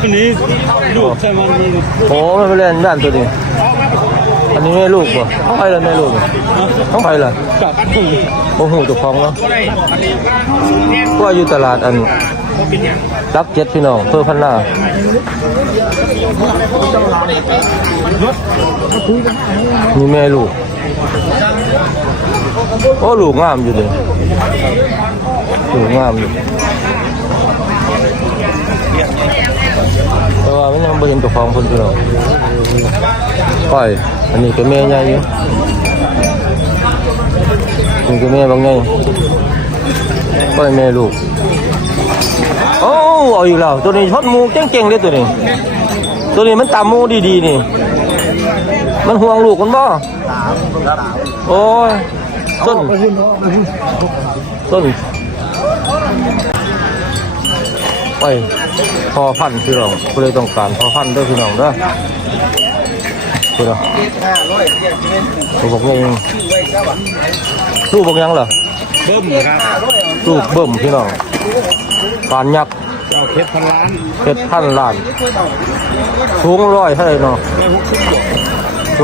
อันนี้ลูกใช่มันเป็นโอ้ไม่ไปเล่นด้านตัวนี้ อันนี้แม่ลูกบ่ต้องไปเลยแม่ลูกต้องไปเลยกับโอ้โหตัวของเนาะว่าอยู่ตลาดอันรับเจ็ดพี่น้องเพื่อพันหน้ามีแม่ลูก โอ้ลูกงามอยู่เลยลูกงามอยู่ แต่ว่ามันยังไม่เห็นตัวของคนพี่น้องปล่อยอันนี้ก็แม่ใหญ่อยู่นี่ก็แม่บางไงปล่อยแม่ลูกโอ้เอาอีกแล้วตัวนี้ชดมูเก่งๆเลยตัวนี้ ตัวนี้มันตามมูดีๆนี่ มันห่วงลูกมันบ่โอ้ยต้นต้นไป พอพันธุ์พี่น้องก็เลยต้องการพอพันธุ์เด้วยพี่น้องเด้อพี่น้องลูกบอกยังลูกบอกยังเหรอเบิ้มครับลูกเบิ่มพี่น้องปานยักษ์เจ้าเพชรพันล้านเพชรพันล้านสูงร้อยเท่าไหร่เนาะได้หกสิบบวก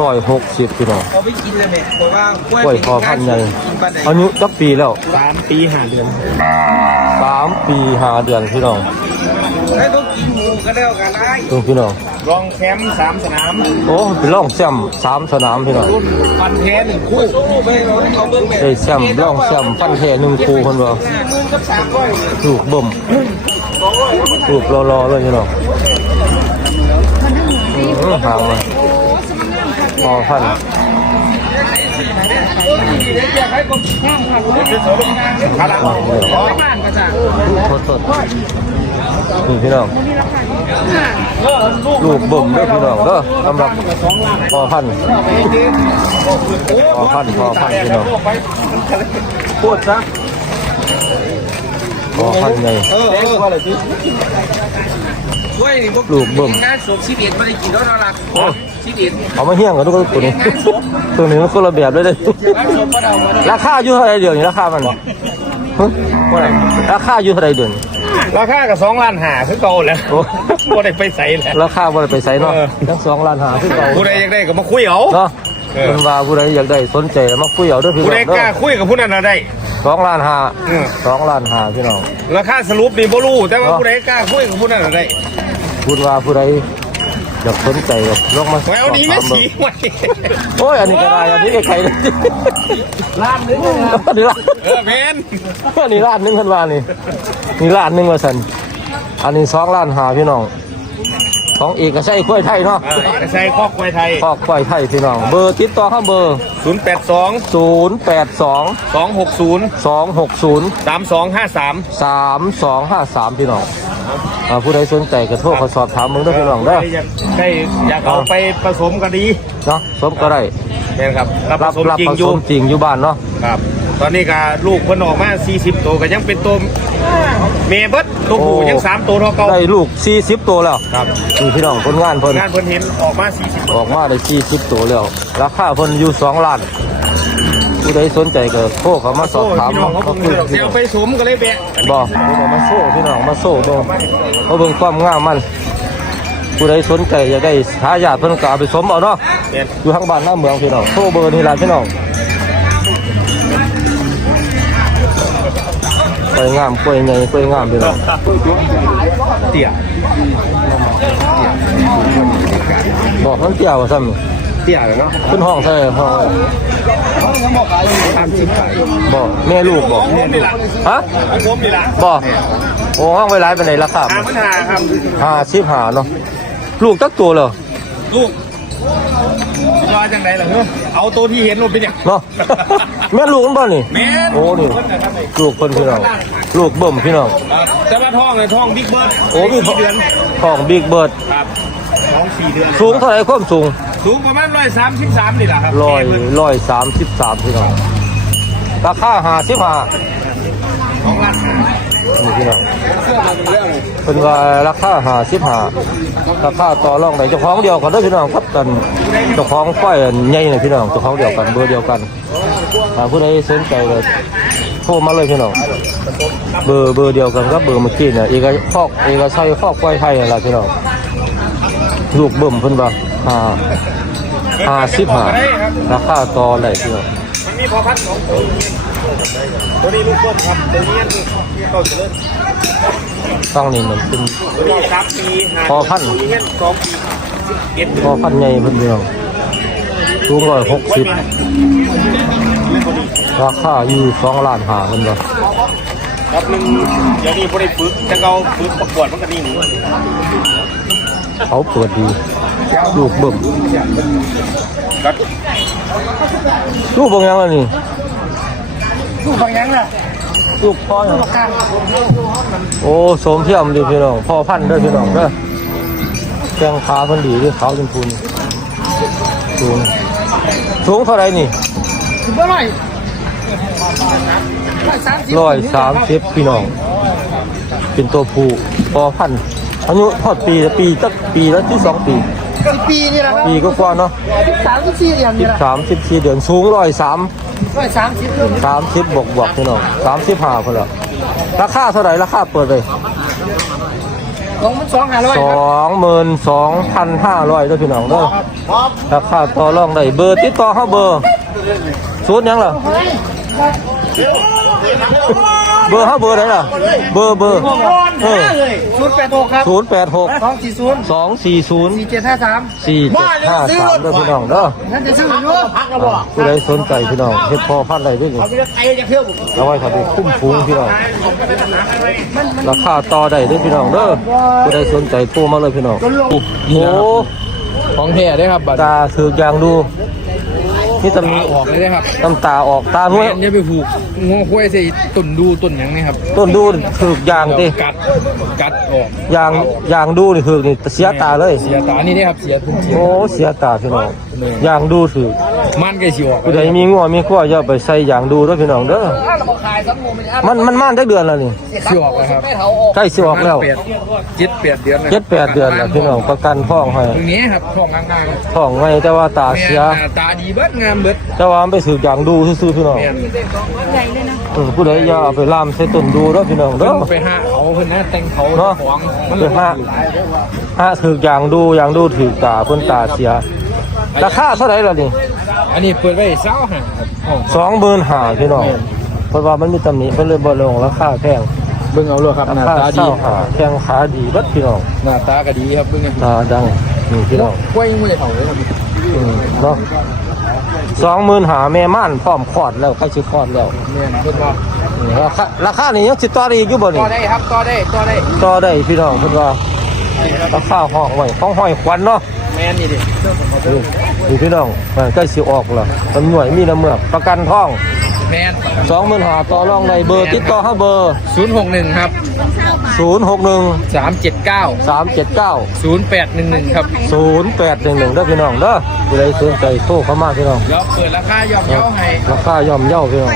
ร้อยหกสิบพี่น้องเขาไปกินเลยแม่เพราะว่ากล้วยพอพันธุ์ใหญ่กินปันไหนอายุจักปีแล้วสามปีห้าเดือนสามปีห้าเดือนพี่น้องให้ต้องกินหมูก็แล้วกันได้ดูพี่น้องรองแชมป์สามสนามโอ้เป็นร่องแซมสามสนามพี่น้องรุ่นฟันแท้หนึ่งคู่ไปเราเขาเบิ่งแม่ได้แซมร่องแซมฟันแท้หนึ่งคูคนว่าสี่หมื่นกับสามร้อยลูกเบิ่มลูกรอๆเลยพี่น้องอื้อห่างมาพอพัน ธุ์พลังอะเดี๋ยวบ้านก็จะโทษโทษนี่พี่น้องลูกบ่มเด้อพี่น้องเด้อสำหรับพอพันพอพันพอพันพี่น้องพูดซะ พอพันธุ์ใหญ่เออเอออะไรที่กล้วยนี่ลูกเบิ่มงานศพชีวิตไม่ได้กินแล้วนอนหลับชีวิตเอามาเฮี้ยงกันทุกตัวนี้ตัวนี้มันคนละแบบเลยเด้องานศพก็เดามาราคาอยู่เท่าไหรเดี๋ยวนี้ราคามันฮะว่าไงราคาอยู่เท่าไหรเดี๋ยวนี้ราคากับสองล้านห้าคือเก่าแล้วโอ้บ่ได้ไปใส่แล้วราคาบ่ได้ไปใส่เนาะเออทั้งสองล้านหาคือเก่าผู้ใดอยากได้ก็มาคุยเอาเนาะเออเพิ่นว่าผู้ใดอยากได้สนใจมาคุยเอาเด้อพี่น้ผู้องใดเด้กล้าอคุยกับผู้นั้นน่ะได้ สองล้านหาเออสองล้านหาพี่น้อง ราคาสรุปนี่บ่รู้แต่ว่าเนาะผู้ใดกล้าคุยกับผู้นั้นน่ะได้พูดว่าผู้ใดอยากสนใจก็ลองมาไว้เอานี้แม่สีไว้โอ้ยอันนี้ก็ได้อันนี้ก็ใครเลยล้านนึงอันนี้ล้านเออแม่นอันนี้ล้านหนึงเพิ่นว่านี่นี่ล้านหนึงว่าซั่นอันนี้สองล้านหาพี่น้อง ของเอกชัยกล้วยไทยเนาะอ่าเอกชัยคอกควายไทย คอกกล้วยไทยพี่น้อง เบอร์ติดต่อครับเบอร์ 082 082 260 260 3253 3253 พี่น้องอ่าผู้ใดสนใจก็โทรเขาสอบถามมึงได้อพี่น้องเด้ออยากได้อยากเอาไปผสมก็ดีเนาะสมก็ได้แม่นครับรับผรับสมรับจริงผอสยู่มจริงอยู่บ้านเนาะ ครับ ตอนนี้ก็ลูกเพิ่นออกมา 40 ตัวก็ยังเป็นตัวเมเบิดตัวผู้ยัง 3 ตัวเท่าเก่าได้ลูก 40 ตัวแล้วครับนี่พี่น้องผลงานเพิ่นงานเพิ่นเห็นออกมา 40ออกมาได้ 40 ตัวแล้ว ราคาเพิ่นอยู่ 2 ล้านผู้ใดสนใจก็โทรเขามาสอบถามพี่น้องเขามาเพิ่คุยงเดี๋ยวไปสมก็เลยแบะบอกมาโซ่พี่น้องมาโซ่ดูมาเบิ่งความงามมันผู้ใดสนใจอยากได้หายาดเพิ่นก็เอาไปสมเอาเนาะแม่นอยู่ทางบ้านหน้าเมืองพี่น้องโทรเบอร์นี่ล่ะพี่น้อง กล้วยงามกล้วยใหญ่กล้วยงามพี่น้องเตี่ยบอกทั้งเกี่ยวว่าซ้ำนี่เตี่ยเนาะขึ้นห้องใช่ห้องตามสิบไปบอกแม่ลูกบอกผมนี่ล่ะฮะผมนี่ล่ะบอกโอ้ห้องไว้หลายปานใดราคาหาปัญหาครับห้าสิบห้าเนาะลูกตักตัวเหรอลูกสิว่าจังไดล่ะเฮ้อเอาตัวที่เห็นมันเป็นหยังเนาะ แม่ลูกมันบ่นี่แม่นโอ้นี่ลูกเพิ่นพี่น้องลูกเบิ่มพี่น้องครับแต่ว่าท้องเลยท้องบิ๊กเบิร์ดโอ้พี่สี่เดือนของบิ๊กเบิร์ดครับท้องสี่เดือนสูงเท่าไหร่ความสูง สูงประมาณร้อยสามสิบสามนี่แหละครับร้อยร้อยสามสิบสามพี่น้องราคาห้าสิบห้าของร้านหา นี่พี่น้องเป็นว่าราคาหาสิบหาราคาต่อรองไหนเจ้าของเดียวกันเด้วยพี่น้องครับกันเจ้าของฝ้ายใหญ่เลยพี่น้องเจ้าของเดียวกันเบอร์เดียวกันอ่าผู้ใดสนใจเลยโทรมาเลยพี่น้องเบอร์เบอร์เดียวกันครับเบอร์เมื่อกี้เนี่ยเอกคอกเอกชัยคอกควายไทยอะไรพี่น้องลูกเบิ่มเพิ่นว่าห้าห้าสิบห้าราคาต่อได้พี่น้องมันมีพอพันของตัวนี้ลูกต้นครับตัวนี้ ต้นเจริญตั้งนี่มันเป็นตัวนี้สามปีห้าพอพัน ปีเงี้ยสองปีเก็บพอพันใหญ่เพิ่นพี่น้องสูงร้อยหกสิบราคาอยู่สองล้านห้าเพิ่นว่าครับหนึ่งเดี๋ยวนี้บริฝึกจะเอาฝึกประกวดมันก็นี่หนูเขาเปิดดีลูกเบิ่มครับลูกบางอย่างแล้วนี่ลูกบางยังน่ะ ลูกพ่อหยังลูกข้างโอ้สมเทียมดีพี่น้องพ่อพันธุ์เด้อพี่น้องเด้อแข้งขาเพิ่นดีเด้อขาวจนพูนสูงสูงเท่าไหร่นี่ถึงเมื่อไหร่สามสิบร้อยสามสิบพี่น้อง เป็นตัวผู้พ่อพันธุ์อายุทอดปีละปีตักปีละที่สองปี สิบปีนี่แหละครับปีก็กว่าเนาะสามสิบสี่เดือนสินี่บแหละสามสิบสี่เดือนสูงร้อยสามร้อยสามสิบสามสิบบวกบวกพี่น้องสามสิบห้าพอละราคาเท่าไหร่ราคาเปิดเลยของมันสองห้าร้อยสครับองหมื่นสองพันห้าร้อยเด้อพี่น้องเด้อราคาต่อรองได้เบอร์ติดต่อเขาเบอร์ศูนย์หยังล่ะ เเบอร์เขาเบอร์ไหนล่ะ เบอร์เบอร์เออศูนย์แปดหกครับศูนย์แปดหกสองสี่ศูนย์สองสี่ศูนย์สี่เจ็ดห้าสามสี่เจ็ดห้าสามเด้อพี่น้องเด้อนั่นจะซื้ออยู่ผู้ใดสนใจพี่น้องเฮ็ดพอพันธุ์อะไรด้วยนี่เอาไว้ถ้าไปคุ้มฟูงพี่น้องราคาต่อได้ด้อพี่น้องเด้อผู้ใดสนใจโทรมาเลยพี่น้องโอ้ของแท้ได้ครับบัตรตาถือยางดู นี่ตำหนิออกเลยได้ครับน้ำตาออกตาห้วยแม่นจะไปผูกงอคุ้ยใส่ต้นดูต้นหยังนี่ครับต้นดูถือกอย่างติกัดกัดออกอย่างอย่างดูนี่ถือกนี่เสียตาเลย เสียตานี่ได้ครับเสียทุนเสียโอ้เสียตาพี่น้องอ ย่างดูถือกมันก็สิออกผู้ใดมีงัวมีขั้วอย่าไปใส่อย่างดูเด้อพี่น้องเด้อมันมันม่านได้เดือนแล้วนี่สิออกแล้วครับใกล้สิออกแล้วแปดเจ็ดแปดเดือนแล้วเจ็ดแปดเดือนแล้วพี่น้องประกันท้องให้ตรงนี้ครับท้องงามท้องไงแต่ว่าตาๆแม่เสียหน้าตาดีเบิดงามเบิดแต่ว่ามันไปสืบอย่างดูซื่อๆพี่น้องแม่นเออผู้ใดอย่าเอาไปล่ามใส่ต้นดูเด้อพี่น้องเด้อไปหาเขาเพิ่นนะแต่งเขาเนาะของมันไปหาฮะถือกอย่างดูอย่างดูถือตาเพิ่นตาเสีย ราคาเท่าไหร่ล่ะนี่อันนี้เปิดไว้เศร้าหาครับอ๋อสองหมื่นห้าพี่น้องเพราะว่ามันมีตำหนิเพิ่นเลยบ่ลงราคาแพงเบิ่งเอาเลยครับราหน้าคาตาเศดีร้าหาแข้งขาดีเบัดพี่น้องหน้าตาก็ดีครับเบิ่งตาดังนี่พี่น้องกล้วยยังไม่ได้เผาเลยครับอืมเนาะสองหมื่นหาแม่ม่านพร้อมคลอดแล้วใกล้สิคลอดแล้วแม่นเพิ่นว่านี่ราคาราคานี่ยังสิต่อได้อีกอยู่บ่ต่นี่อได้ครับต่อได้ต่อได้ต่อได้พี่น้องเพิ่นว่าราคาห้องไว้ของห้อยควันเนาะ แม่นนี่ดินี่นี่พี่น้องอ่าใกล้สิออกแล้วมันหน่วยมีน้ำเมือกประกันท้องแม่นสองหมื่นหาต่อรองในเบอร์ติดต่อห้าเบอร์ศูนย์หกหนึ่งครับศูนย์หกหนึ่งสามเจ็ดเก้าสามเจ็ดเก้าศูนย์แปดหนึ่งหนึ่งครับศูนย์แปดหนึ่งหนึ่งเด้อพี่น้องเด้อผู้ใดสนใจโทรเข้ามาพี่น้องแล้วเปิดราคายอมเย้าให้ราคาย่อมเย่าพี่น้อง